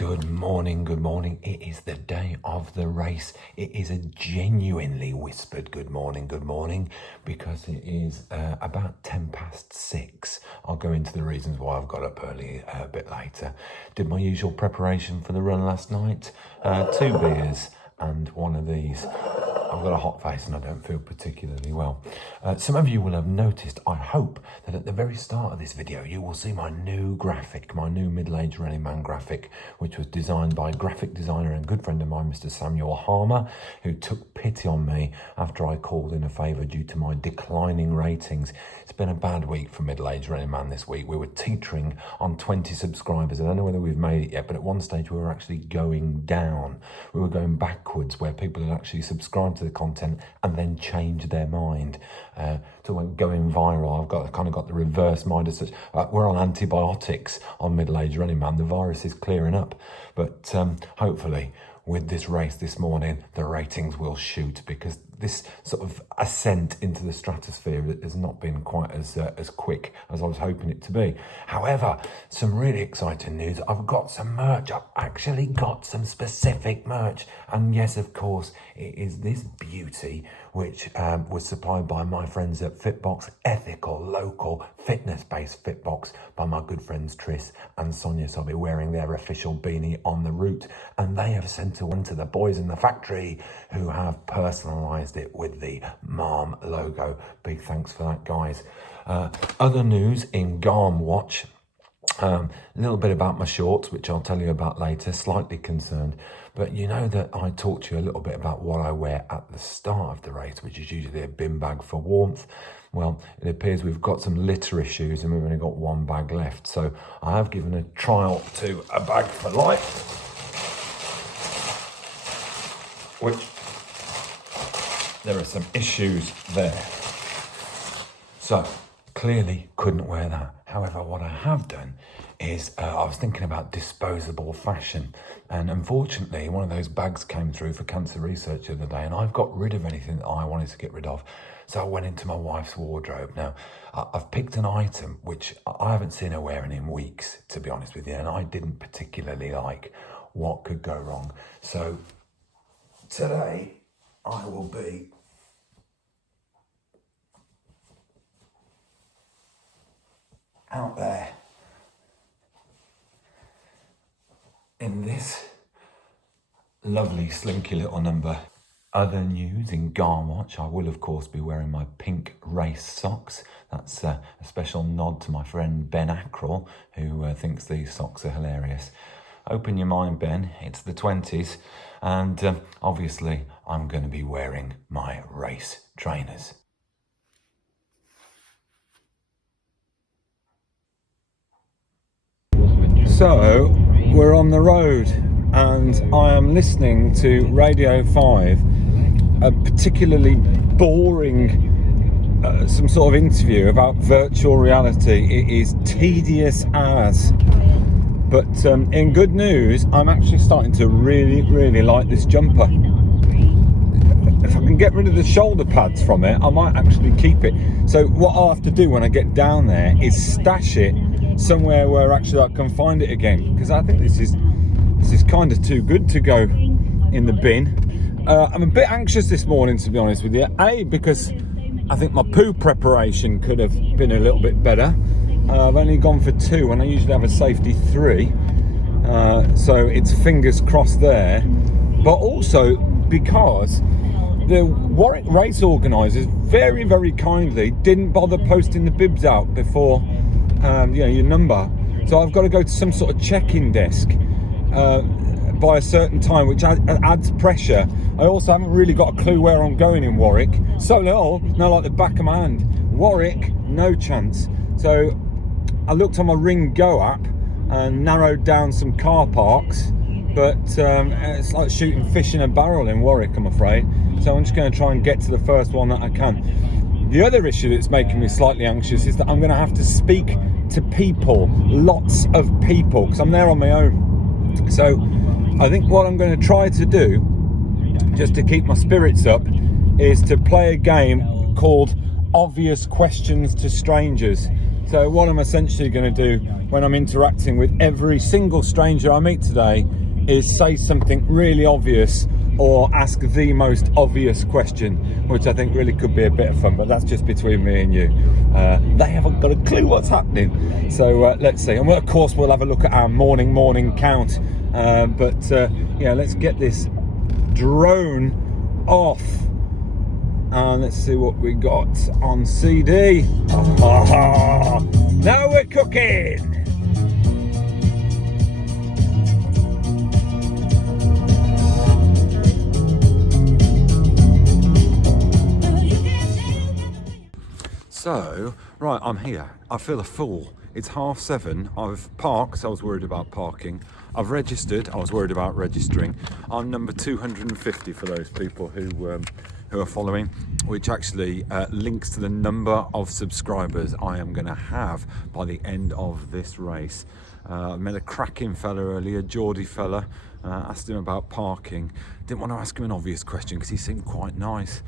Good morning, good morning. It is the day of the race. It is a genuinely whispered good morning, because it is about 6:10. I'll go into the reasons why I've got up early a bit later. Did my usual preparation for the run last night. 2 beers and one of these. I've got a hot face and I don't feel particularly well. Some of you will have noticed, I hope, that at the very start of this video you will see my new graphic, my new middle-aged running man graphic, which was designed by graphic designer and good friend of mine, Mr. Samuel Harmer, who took pity on me after I called in a favour due to my declining ratings. It's been a bad week for middle-aged running man this week. We were teetering on 20 subscribers. I don't know whether we've made it yet, but at one stage we were actually going down. We were going backwards, where people had actually subscribed to the content and then changed their mind. So when going viral, I've kind of got the reverse mind as such. We're on antibiotics on middle-aged running man. The virus is clearing up, but hopefully with this race this morning, the ratings will shoot, because this sort of ascent into the stratosphere has not been quite as quick as I was hoping it to be. However, some really exciting news. I've got some merch. I've actually got some specific merch. And yes, of course, it is this beauty, which was supplied by my friends at Fitbox, ethical, local, fitness-based Fitbox, by my good friends Tris and Sonia. So I'll be wearing their official beanie on the route. And they have sent one to the boys in the factory who have personalised it with the Mom logo. Big thanks for that, guys. Other news in Garm Watch. A little bit about my shorts, which I'll tell you about later. Slightly concerned, but you know that I talked to you a little bit about what I wear at the start of the race, which is usually a bin bag for warmth. Well, it appears we've got some litter issues and we've only got one bag left. So I have given a trial to a bag for life, which there are some issues there. So clearly couldn't wear that. However, what I have done is I was thinking about disposable fashion, and unfortunately one of those bags came through for cancer research the other day, and I've got rid of anything that I wanted to get rid of. So I went into my wife's wardrobe. Now, I've picked an item which I haven't seen her wearing in weeks, to be honest with you, and I didn't particularly like what could go wrong. So today I will be out there in this lovely slinky little number. Other news in Garm Watch, I will of course be wearing my pink race socks. That's a special nod to my friend Ben Ackrell, who thinks these socks are hilarious. Open your mind, Ben, it's the 20s, and obviously I'm going to be wearing my race trainers. So we're on the road and I am listening to Radio 5, a particularly boring some sort of interview about virtual reality. It is tedious as, but in good news, I'm actually starting to really like this jumper. If I can get rid of the shoulder pads from it, I might actually keep it. So what I'll have to do when I get down there is stash it somewhere where actually I can find it again, because I think this is kind of too good to go in the bin. I'm a bit anxious this morning, to be honest with you. Because I think my poo preparation could have been a little bit better. I've only gone for 2 when I usually have a safety 3, so it's fingers crossed there. But also because the Warwick race organisers very kindly didn't bother posting the bibs out before your number, so I've got to go to some sort of check-in desk by a certain time, which adds pressure. I also haven't really got a clue where I'm going in Warwick. So little, no, like the back of my hand. Warwick, no chance. So I looked on my Ring Go app and narrowed down some car parks, but it's like shooting fish in a barrel in Warwick, I'm afraid. So I'm just going to try and get to the first one that I can. The other issue that's making me slightly anxious is that I'm going to have to speak to people, lots of people, because I'm there on my own. So I think what I'm going to try to do, just to keep my spirits up, is to play a game called Obvious Questions to Strangers. So what I'm essentially going to do when I'm interacting with every single stranger I meet today is say something really obvious or ask the most obvious question, which I think really could be a bit of fun, but that's just between me and you. They haven't got a clue what's happening. So let's see. And of course we'll have a look at our morning count. Yeah, let's get this drone off. And let's see what we got on CD. Oh, now we're cooking. So, right, I'm here. I feel a fool. It's 7:30. I've parked, so I was worried about parking. I've registered, I was worried about registering. I'm number 250 for those people who are following, which actually links to the number of subscribers I am going to have by the end of this race. I met a cracking fella earlier, Geordie fella, asked him about parking. Didn't want to ask him an obvious question because he seemed quite nice.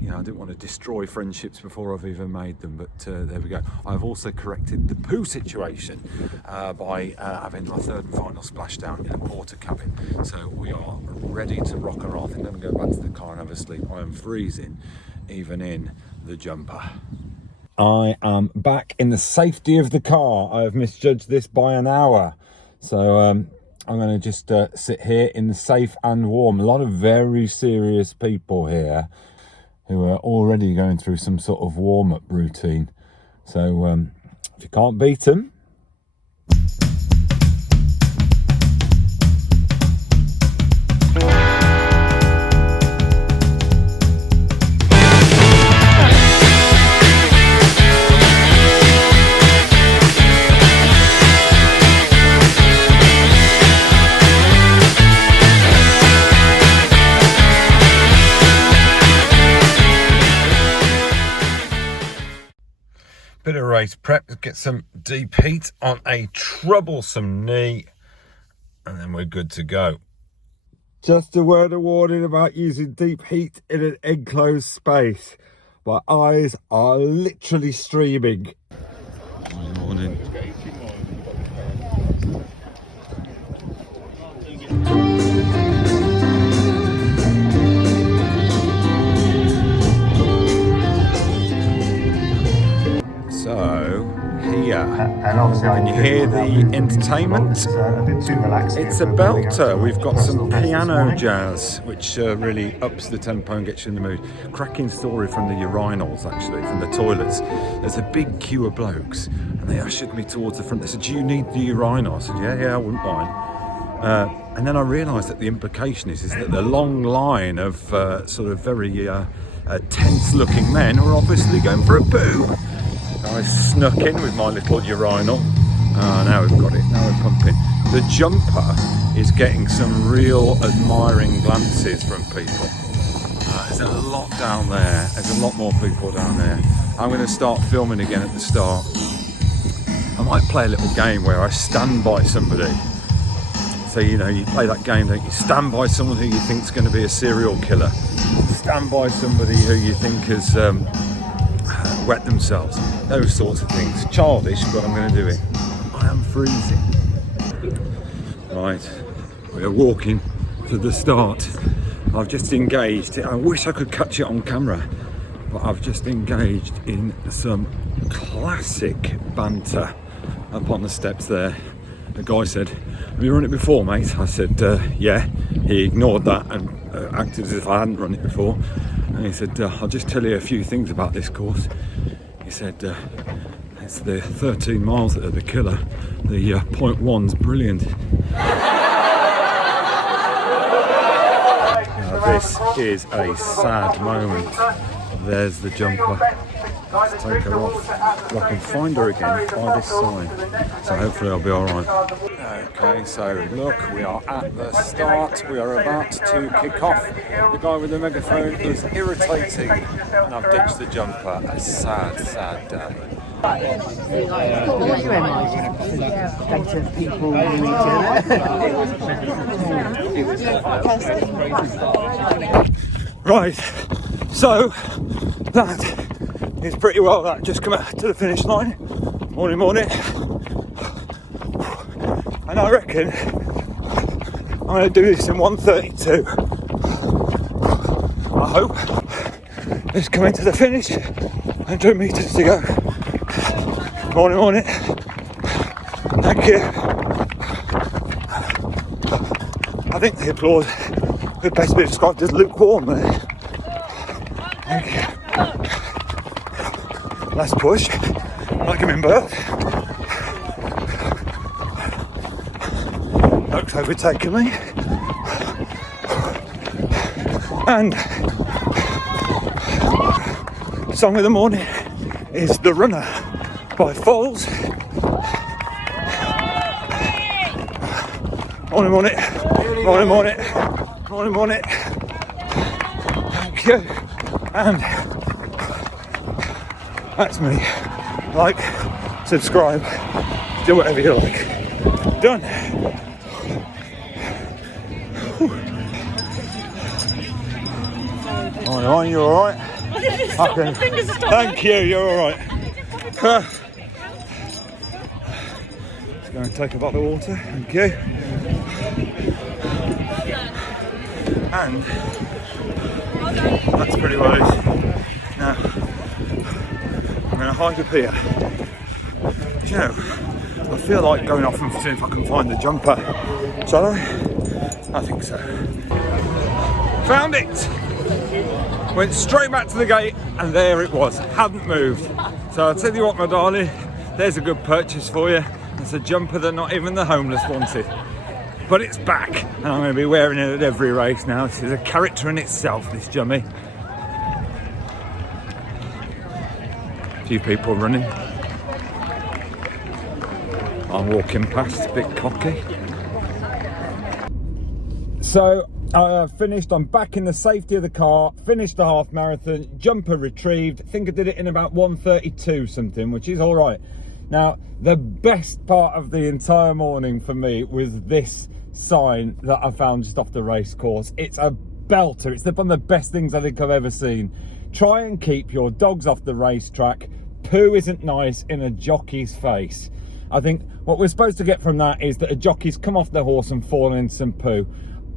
You know, I didn't want to destroy friendships before I've even made them, but there we go. I've also corrected the poo situation by having my third and final splashdown in a porter cabin. So we are ready to rock and roll. I think I'm going to go back to the car and have a sleep. I am freezing, even in the jumper. I am back in the safety of the car. I have misjudged this by an hour. So I'm going to just sit here in the safe and warm. A lot of very serious people here who are already going through some sort of warm-up routine. So if you can't beat them, bit of race prep, get some deep heat on a troublesome knee, and then we're good to go. Just a word of warning about using deep heat in an enclosed space. My eyes are literally streaming. Good morning. So, here, can you hear the entertainment? It's a belter. We've got some piano jazz, which really ups the tempo and gets you in the mood. Cracking story from the urinals, actually, from the toilets. There's a big queue of blokes, and they ushered me towards the front. They said, "Do you need the urinal?" I said, yeah, I wouldn't mind. And then I realised that the implication is that the long line of sort of very tense-looking men were obviously going for a poo. I snuck in with my little urinal. Now we've got it, now we're pumping. The jumper is getting some real admiring glances from people. There's a lot down there, there's a lot more people down there. I'm going to start filming again at the start. I might play a little game where I stand by somebody. So, you know, you play that game, don't you? Stand by someone who you think is going to be a serial killer. Stand by somebody who you think has wet themselves. Those sorts of things. Childish, but I'm going to do it. I am freezing. Right, we're walking to the start. I've just engaged. I wish I could catch it on camera, but I've just engaged in some classic banter up on the steps there. The guy said, "Have you run it before, mate?" I said, yeah. He ignored that and acted as if I hadn't run it before. And he said, "I'll just tell you a few things about this course." He said, it's the 13 miles that are the killer. The 0.1's brilliant. Now, this is a sad moment. There's the jumper. Let's take her off. Well, I can find her again by this sign. So hopefully I'll be alright. Okay, so look, we are at the start. We are about to kick off. The guy with the megaphone is irritating, and I've ditched the jumper. A sad, sad day. Right, so that is pretty well that. Just come out to the finish line. Morning. And I reckon I'm going to do this in 1:32. I hope. Just coming to the finish. 100 metres to go. Morning. Thank you. I think the applause could best be described as lukewarm there. Thank you. Last push, like I'm in birth. Luke's overtaken me. And the song of the morning is The Runner by Falls. Morning. Thank you. And that's me. Like, subscribe, do whatever you like. Done. Morning, you alright? Thank you, you're alright. Let's go and take a bottle of water. Thank you. And that's pretty well it. Now, I'm going to hike up here. Do you know, I feel like going off and seeing if I can find the jumper. Shall I? I think so. Found it! Went straight back to the gate and there it was. Hadn't moved. So I'll tell you what, my darling, there's a good purchase for you. It's a jumper that not even the homeless wanted. But it's back, and I'm going to be wearing it at every race now. This is a character in itself, this jummy. A few people running. I'm walking past, a bit cocky. So I have finished, I'm back in the safety of the car, finished the half marathon, jumper retrieved. I think I did it in about 1:32 something, which is all right. Now, the best part of the entire morning for me was this sign that I found just off the race course. It's a belter. It's one of the best things I think I've ever seen. Try and keep your dogs off the racetrack. Poo isn't nice in a jockey's face. I think what we're supposed to get from that is that a jockey's come off the horse and fallen in some poo.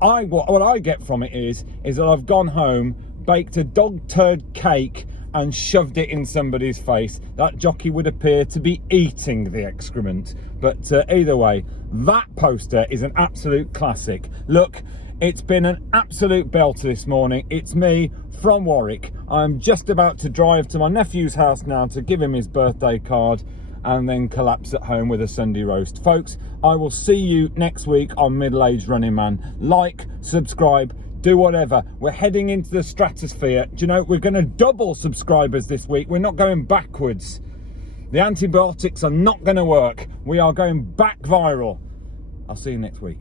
What I get from it is that I've gone home, baked a dog turd cake and shoved it in somebody's face. That jockey would appear to be eating the excrement. But either way, that poster is an absolute classic. Look, it's been an absolute belter this morning. It's me from Warwick. I'm just about to drive to my nephew's house now to give him his birthday card and then collapse at home with a Sunday roast. Folks, I will see you next week on Middle Aged Running Man. Like, subscribe, do whatever. We're heading into the stratosphere. Do you know, we're going to double subscribers this week. We're not going backwards. The antibiotics are not going to work. We are going back viral. I'll see you next week.